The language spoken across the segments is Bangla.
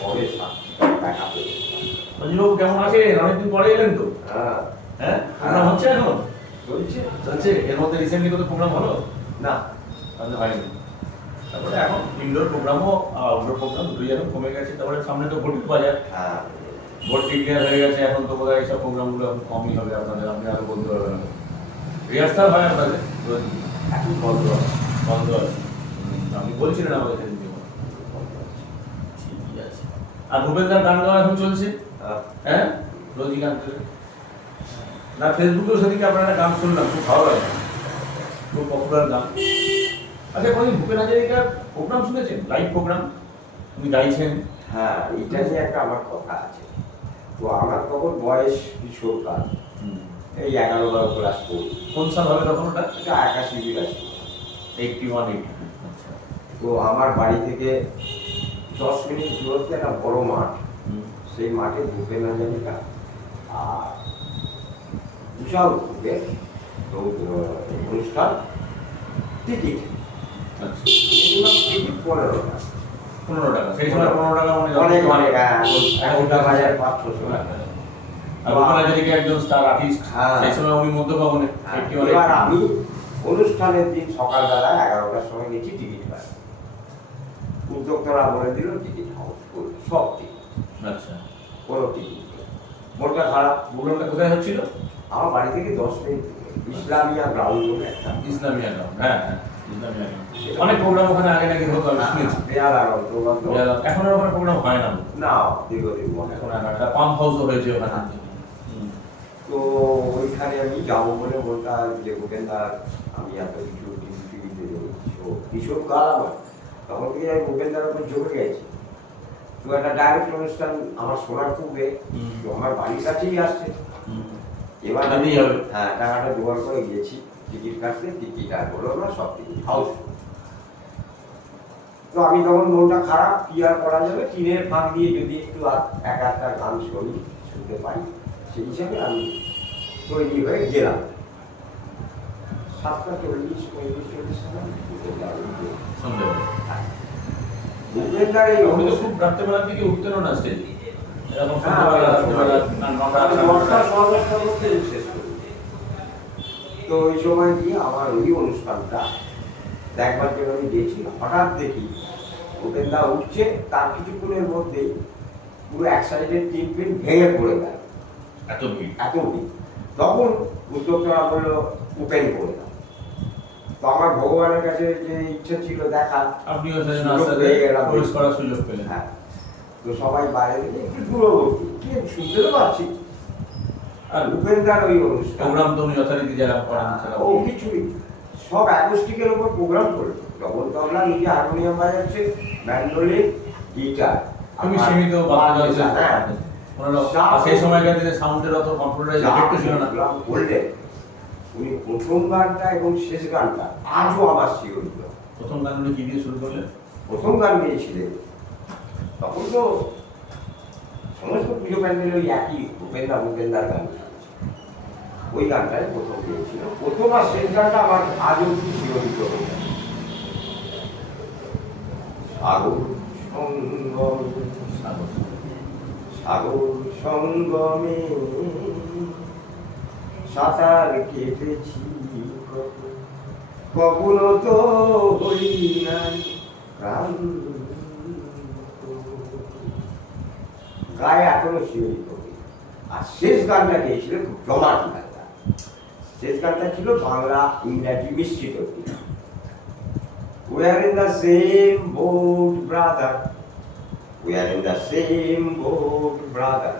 পরে দেখা পেয়ে। অজিবাবু কেমন আছেন? অনেকদিন পরে এলেন তো। হ্যাঁ হ্যাঁ, প্রোগ্রাম হচ্ছে এখন? চলছে। চলছে। এর মধ্যে রিসেন্টলি কত প্রোগ্রাম হলো? না তাহলে হয়নি। তারপরে এখন ইনডোর প্রোগ্রামও আউটডোর প্রোগ্রাম দুটোই এখন কমে গেছে। তারপরে সামনে তো ভোটের বাজার, হ্যাঁ ভোট ক্লিয়ার হয়ে গেছে, এখন তো বোধহয় এইসব প্রোগ্রামগুলো এখন কমই হবে আপনাদের, আপনি আরো বলতে পারবেন না। রিহার্সাল হয় আপনাদের? এখন বন্ধ আছে। বন্ধ আছে। আপনি বলছিলেন আমাদের সেদিনকে। ঠিকই আছে। আর ভূপেন্দার গান গাওয়া এখন চলছে? হ্যাঁ, রজনীকান্তের না, ফেসবুকেও সেদিকে আপনার একটা গান শুনলাম, খুব ভালো লাগে, খুব পপুলার গান। আচ্ছা, কোনোদিন ভূপেন হাজারিকার প্রোগ্রাম শুনেছেন? লাইভ প্রোগ্রাম উনি গাইছেন? হ্যাঁ, এটা নিয়ে একটা আমার কথা আছে। তো আমার তখন বয়স কিশোরকাল, এই 11-12 ক্লাস পড়ি। কোন সাল হবে তখন ওটা? এটা 81-82। 81-82। আচ্ছা। তো আমার বাড়ি থেকে 10 মিনিট দূরত্বে একটা বড় মাঠ, সেই মাঠে ভূপেন হাজারিকা আর বিশাল গ্রুপের অনুষ্ঠান। টিকিট আচ্ছা, মিনিমাম টিকিট 15 টাকা। 15 টাকা। সেই সময় 15 টাকা মানে অনেক অনেক। এখনকার বাজার 500-600 টাকা। আর ভূপেন হাজারিকা একজন স্টার আর্টিস্ট, হ্যাঁ। সেই সময় উনি মধ্যভবনে। এবার আমি অনুষ্ঠানের দিন সকালবেলা 11টার সময় গেছি টিকিট পাই। উদ্যোক্তারা বলে দিল টিকিট হাউসফুল, সব টিকিট। আচ্ছা, কোনো টিকিট নেই। মনটা খারাপ। প্রোগ্রামটা কোথায় হচ্ছিল? আমার বাড়ি থেকে 10 মিনিট দূরে, ইসলামিয়া গ্রাউন্ড বলে একটা। ইসলামিয়া গ্রাউন্ড। হ্যাঁ হ্যাঁ, ইসলামিয়া গ্রাউন্ড। অনেক প্রোগ্রাম ওখানে আগে নাকি হতো, আমি শুনেছি। পেয়ারা অন্তর্গত। এখন আর ওখানে প্রোগ্রাম হয় না। না, দীর্ঘদিন মনে এখন হয়। একটা পাম্প হাউসও হয়েছে ওখানে। তো ওইখানে আমি যাবো বলে বলতাম যে ভূপেন্দার, আমি এত কিছু টিভিতে কিশোর কাল আমার, তখন থেকে আমি ভূপেন্দার উপর জমে গেছি। তো একটা ডাইরেক্ট অনুষ্ঠান আমার শোনার খুবই, তো আমার বাড়ির কাছেই আসছে। এবার আমি হ্যাঁ টাকাটা জোগাড় করে গিয়েছি টিকিট কাটতে, টিকিট আর হলো না, সব টিকিট হাউস। তো আমি তখন মনটা খারাপ, কি আর করা যাবে, টিনের ফাঁক দিয়ে যদি একটু এক একটা গান শুনি, শুনতে পাই, সেই হিসাবে আমি তৈরি হয়ে গেলাম। 7:40-45 সালে ভূপেন্দার এই উনি তো খুব রাত্রেবেলার দিকে উঠতেনও না স্টেজে। এরকম হ্যাঁ, সন্ধ্যাবেলা, রাত্রেবেলা, 9টা, 10:00-10:30 মধ্যে শেষ করি। তো ওই সময় গিয়ে আমার ওই অনুষ্ঠানটা দেখবার জন্য আমি গেছি। হঠাৎ দেখি ভূপেন্দা উঠছে, তার কিছুক্ষণের মধ্যেই পুরো এক সাইডের টিন পিন ভেঙে পড়ে গেল। এত ভিড়। এত ভিড়। তখন উদ্যোক্তারা বললো ওপেন করে দাও। তো আমার ভগবানের কাছে যে ইচ্ছা ছিল দেখা, আপনিও প্রবেশ করার সুযোগ পেলেন। হ্যাঁ। তো সবাই বাইরে থেকে একটু দূরবর্তী, কিন্তু শুনতে তো পাচ্ছি। আর উপেন্দার ওই অনুষ্ঠান প্রোগ্রাম তো উনি যথারীতি যারা করেন, ও কিছুই সব অ্যাকোস্টিকের উপর প্রোগ্রাম করলো। ডবল তবলা, নিজে হারমোনিয়াম বাজাচ্ছে, ম্যান্ডোলিন, গিটার। খুবই সীমিত সেই সময়কার দিনে সাউন্ডের অত কম্পিউটারাইজ এফেক্টও ছিল না। বললেন উনি প্রথম গানটা এবং শেষ গানটা আজও আমার শিহরিত। প্রথম গান উনি কি দিয়ে শুরু করলেন? প্রথম গান গেয়েছিলেন, তখন তো সমস্ত পুজো প্যান্ডেলে ওই একই ভূপেন্দার গান, ওই গানটাই প্রথম গিয়েছিল। প্রথম আর শেষ গানটা আমার আজও শিহরিত হয়ে যায়। সাগর সঙ্গমে সাঁতার কেটেছি, কখনো তো হই নাই প্রাণ, গায়ে এখনো শিহরিত হই। আর শেষ গানটা গিয়েছিল খুব ড্রামাটিক গানটা। শেষ গানটা ছিল বাংলা ইংরাজি মিশ্রিত। We are in the same boat, brother. We are in the same boat, brother.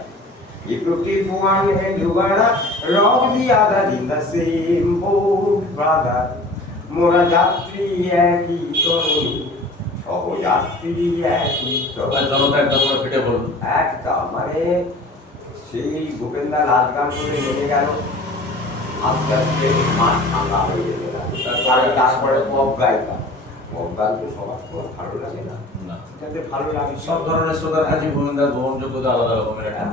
If you keep one hand, you gonna rock the other in the same boat, brother. মোরা যাত্রী একই তরুণ, সহযাত্রী একই তরুণ। জনতা একটা পুরো ফেটে পড়ল একদম, মানে সেই ভূপেন্দা লাল গান করে নেমে গেল, আস্তে আস্তে মাঠ ঠান্ডা হয়ে যেতে লাগলো। তারপরে পপ গায়িকা, পপ গান তো সবার তো ভালো লাগে না, যাতে ভালো লাগে সব ধরনের শ্রোতার কাছে ভূপেন্দার গ্রহণযোগ্যতা আলাদা রকমের একটা।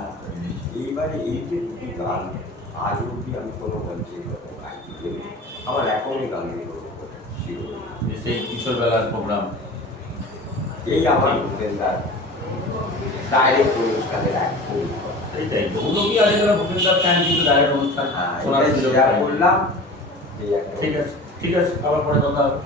এইবারে এই যে দুটি গান আজ অব্দি আমি কোনো মঞ্চে গাইতে পারি, আমার এখনই গানগুলো সেই কিশোর বেলার প্রোগ্রাম, এই আমার ভূপেন্দার ডাইরেক্ট অনুষ্ঠানের এক বই। এইটাই তো ওগুলো কি আগে যারা ভূপেন্দ্র ফ্যান কিন্তু ডাইরেক্ট অনুষ্ঠান হ্যাঁ, শোনার এটা সুযোগ শেয়ার পায়। করলাম। এই একটা ঠিক আছে আবার পরে কথা হবে।